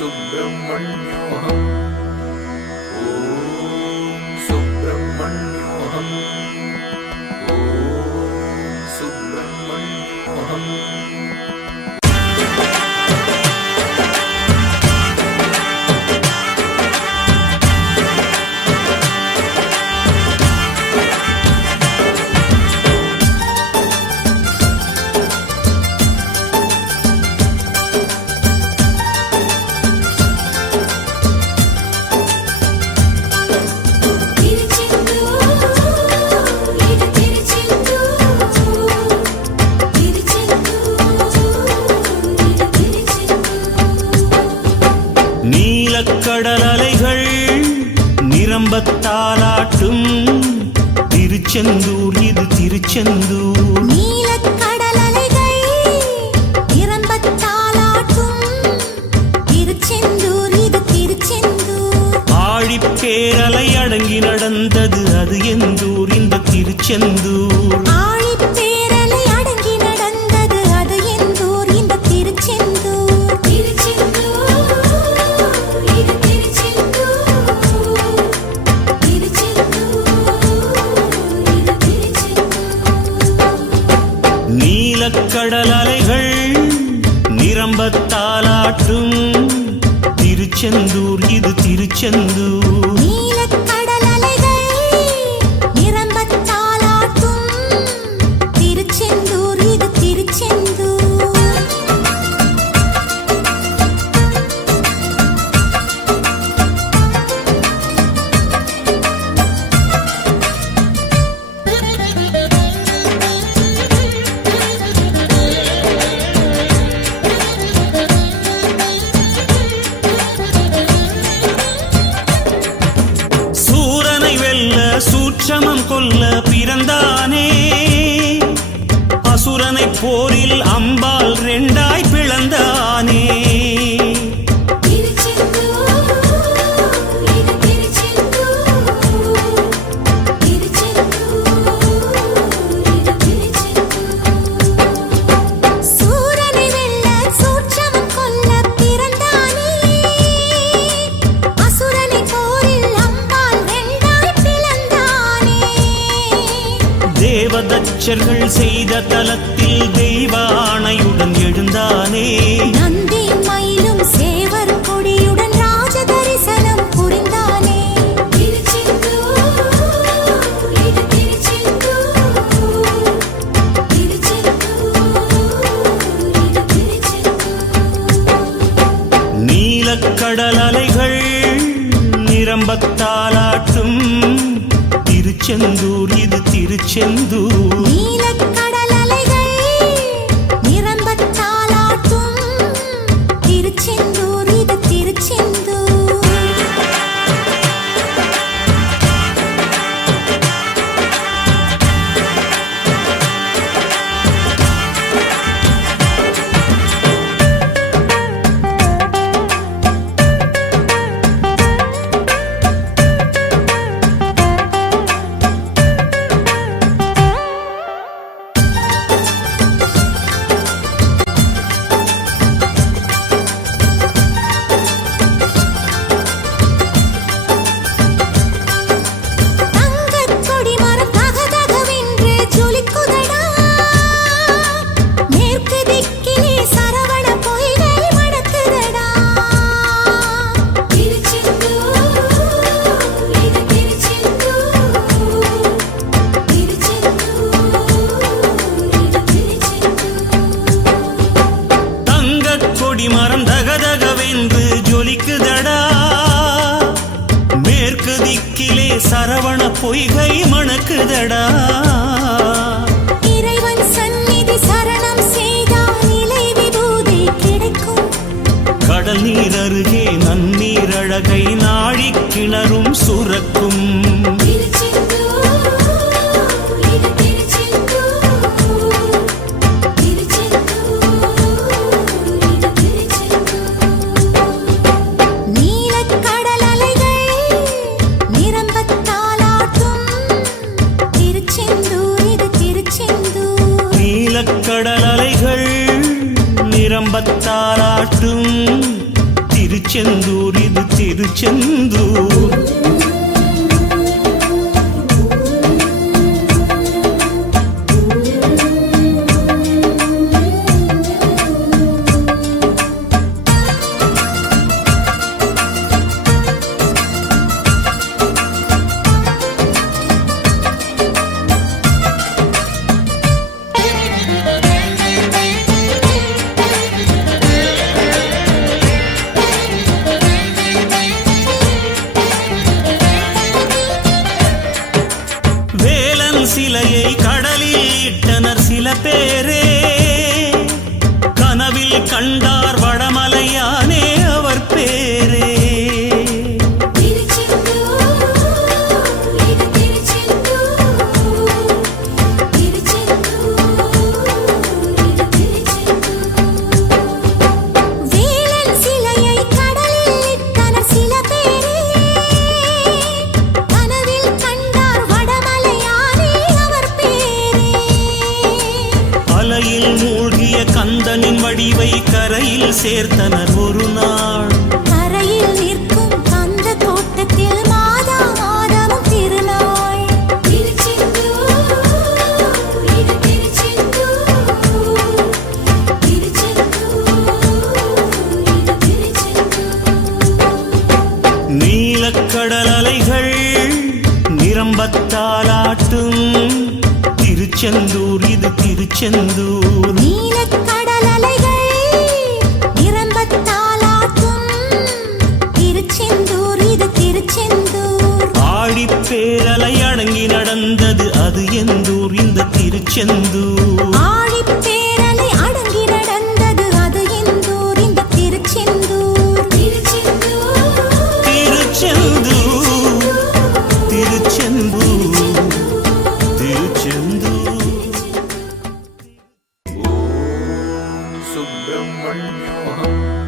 सुब्रह्मण्यो கடல் அலைகள் நிரம்பத்தாலாட்டும். திருச்செந்தூர் இது திருச்செந்தூர். பேரலை அடங்கி நடந்தது அது எந்தூர்? இந்த திருச்செந்தூர். அமைச்சர்கள் செய்த தலத்தில் திருச்செந்தூர் இது திருச்செந்தூர் சிலையை கடலில் இட்டனர் சில பேரே. கனவில் கண்டார் வடமலையா सुब्रह्मण्योऽहम्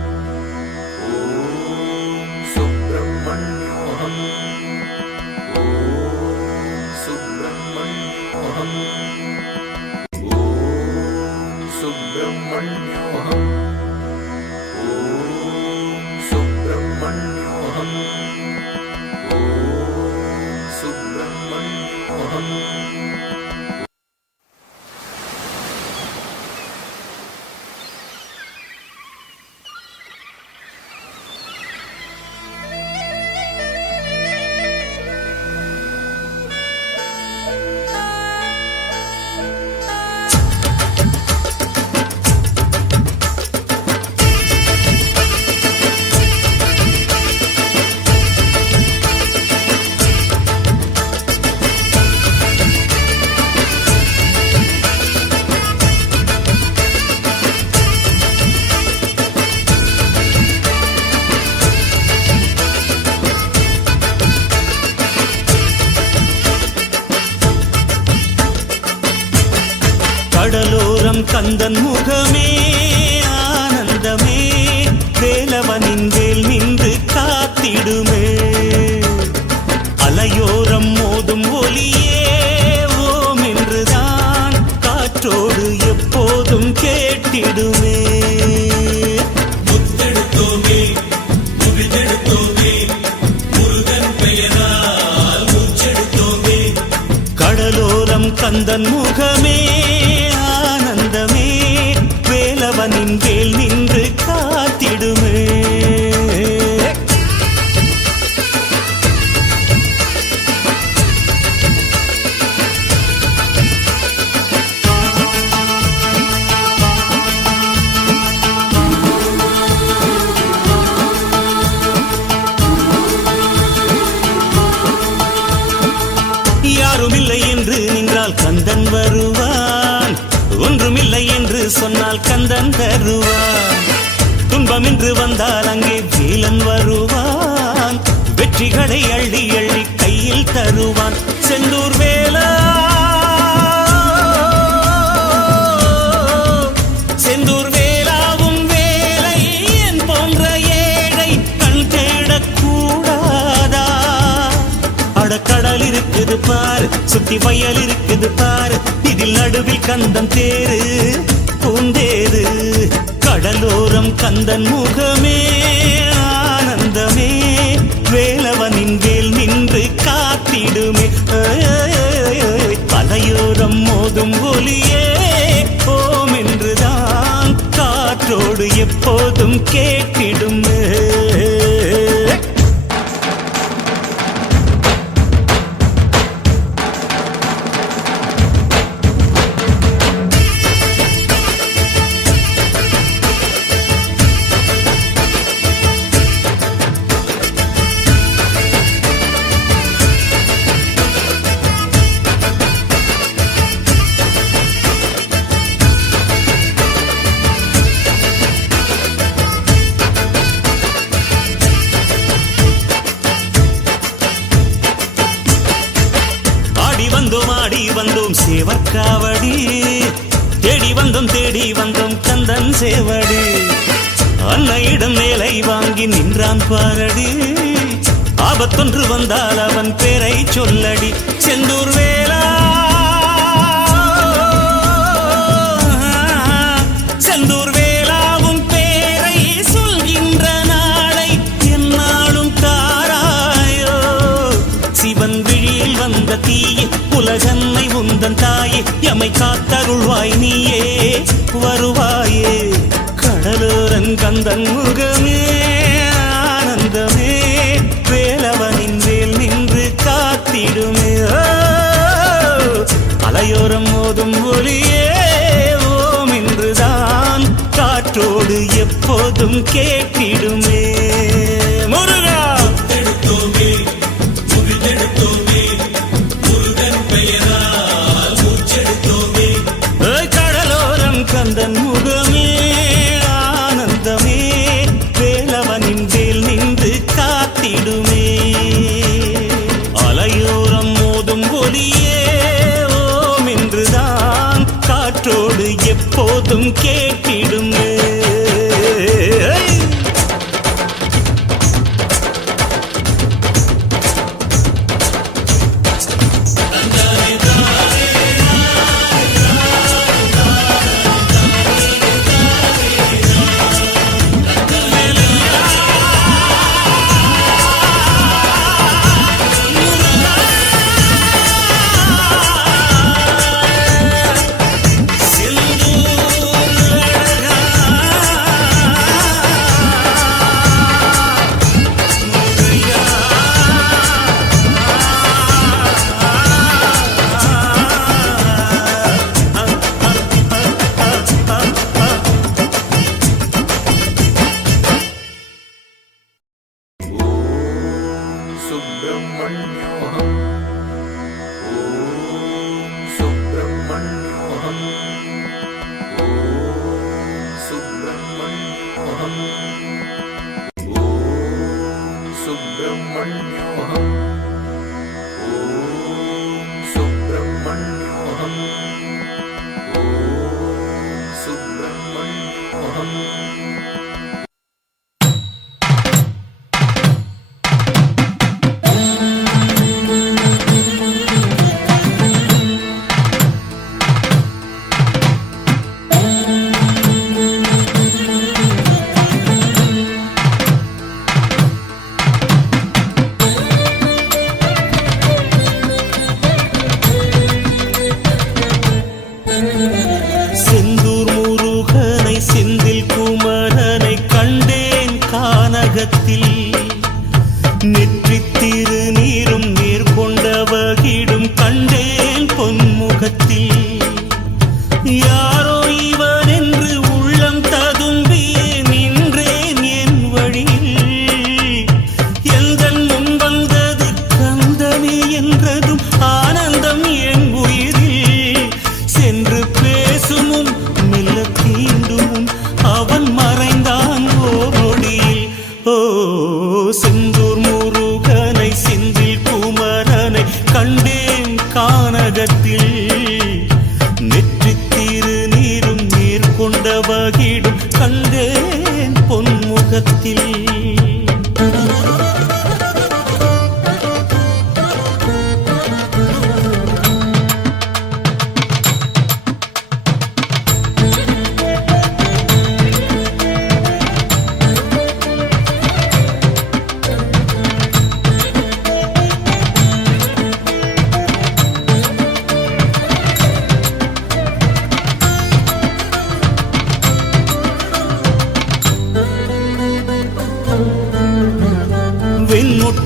கந்தன் முகம் செந்தூர் வேலா. செந்தூர் வேலாவும் வேலை என் போன்ற ஏழை கண் தேடக்கூடாதா? அடக்கடல் இருக்குது பாரு சுத்தி வயல் இருக்குது பாரு இதில் நடுவில் கந்தம் தேரு பூந்தேரு. கடலோரம் கந்தன் முகமே ஆனந்தமே வேலை காத்திடுமே தலையோரம் மோதும் ஒலியே ஓம் என்றுதான் காற்றோடு எப்போதும் கேட்டிடுமே. வந்தால் அவன் பெரை சொல்லடி. செந்தூர் வேலா. செந்தூர் வேளாவும் பேரை சொல்கின்ற நாளை என்னாலும் தாராயோ. சிவன் விழியில் வந்த தீயே உலகன்னை உந்தன் தாயே எமை காத்தருள்வாய் நீயே. வருவாயே கடலோரன் கந்தன் முகமே. சாலையோரம் மோதும் ஒளியே ஓம் என்றுதான் காற்றோடு எப்போதும் கேட்டிடுமே. నీకే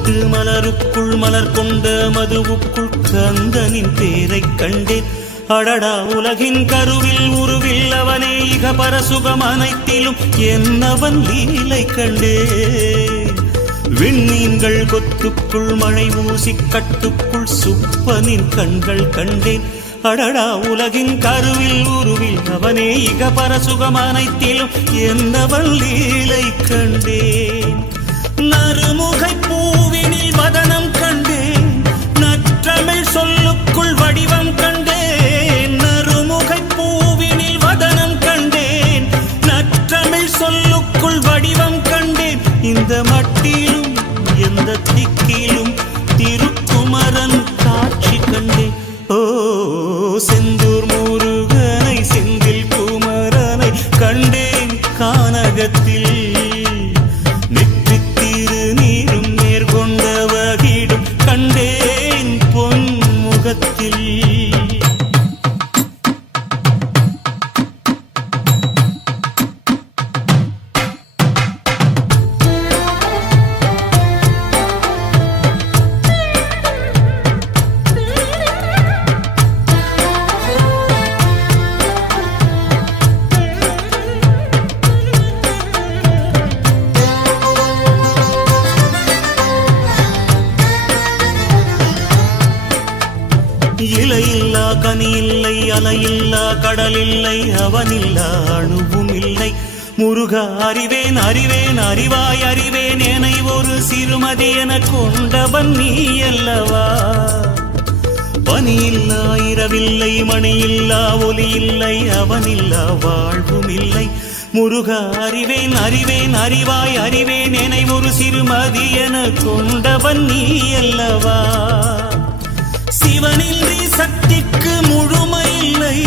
மொட்டு மலருக்குள் மலர் கொண்ட மதுவுக்குள் கந்தனின் பேரை கண்டேன் அடடா உலகின் கருவில் உருவில் அவனே இக பரசுகம் அனைத்திலும் என்னவன் லீலை கண்டேன் விண்மீன்கள் கொத்துக்குள் மழை ஊசி கட்டுக்குள் சுப்பனின் கண்கள் கண்டேன் அடடா உலகின் கருவில் உருவில் அவனே இக பரசுகம் அனைத்திலும் என்னவன் லீலை கண்டேன் நறுமு இலையில்லா கனியில்லை அலையில்லா கடலில்லை அவனில்லா அணுவும் இல்லை முருக அறிவேன் அறிவேன் அறிவாய் அறிவேன் என ஒரு சிறுமதி என கொண்டவன் நீ அல்லவா? பனியில்லா இரவில்லை மணியில்லா ஒலி இல்லை அவனில்லா வாழ்வும் இல்லை முருக அறிவேன் அறிவேன் அறிவாய் அறிவேன் என ஒரு சிறுமதி என கொண்டவன் நீ அல்லவா? சிவனின்றி சக்திக்கு முழுமை இல்லை.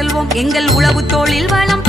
செல்வோம். எங்கள் உழவு தோளில் வளம்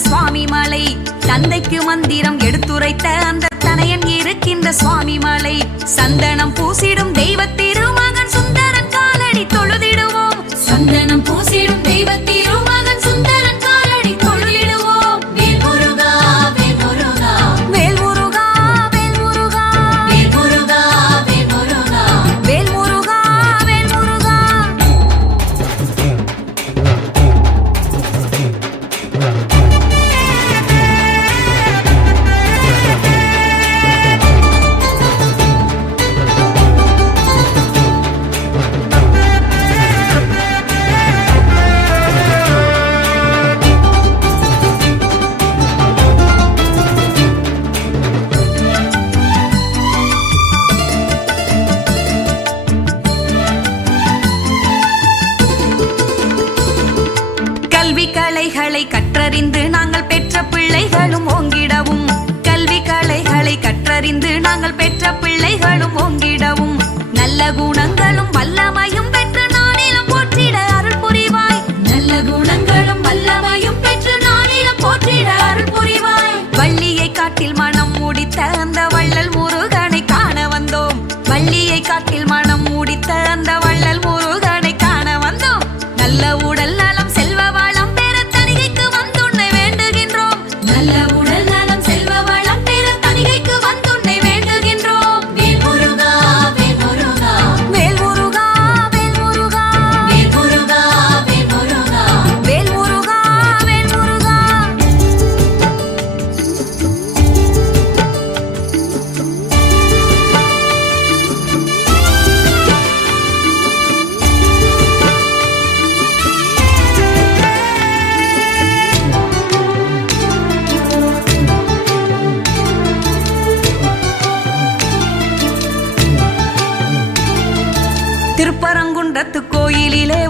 சுவாமி மலை தந்தைக்கு மந்திரம் எடுத்துரைத்த அந்த தனையன் இருக்கின்ற சுவாமி மலை சந்தனம் பூசிடும் காற்றில் மழை ലീലിലെ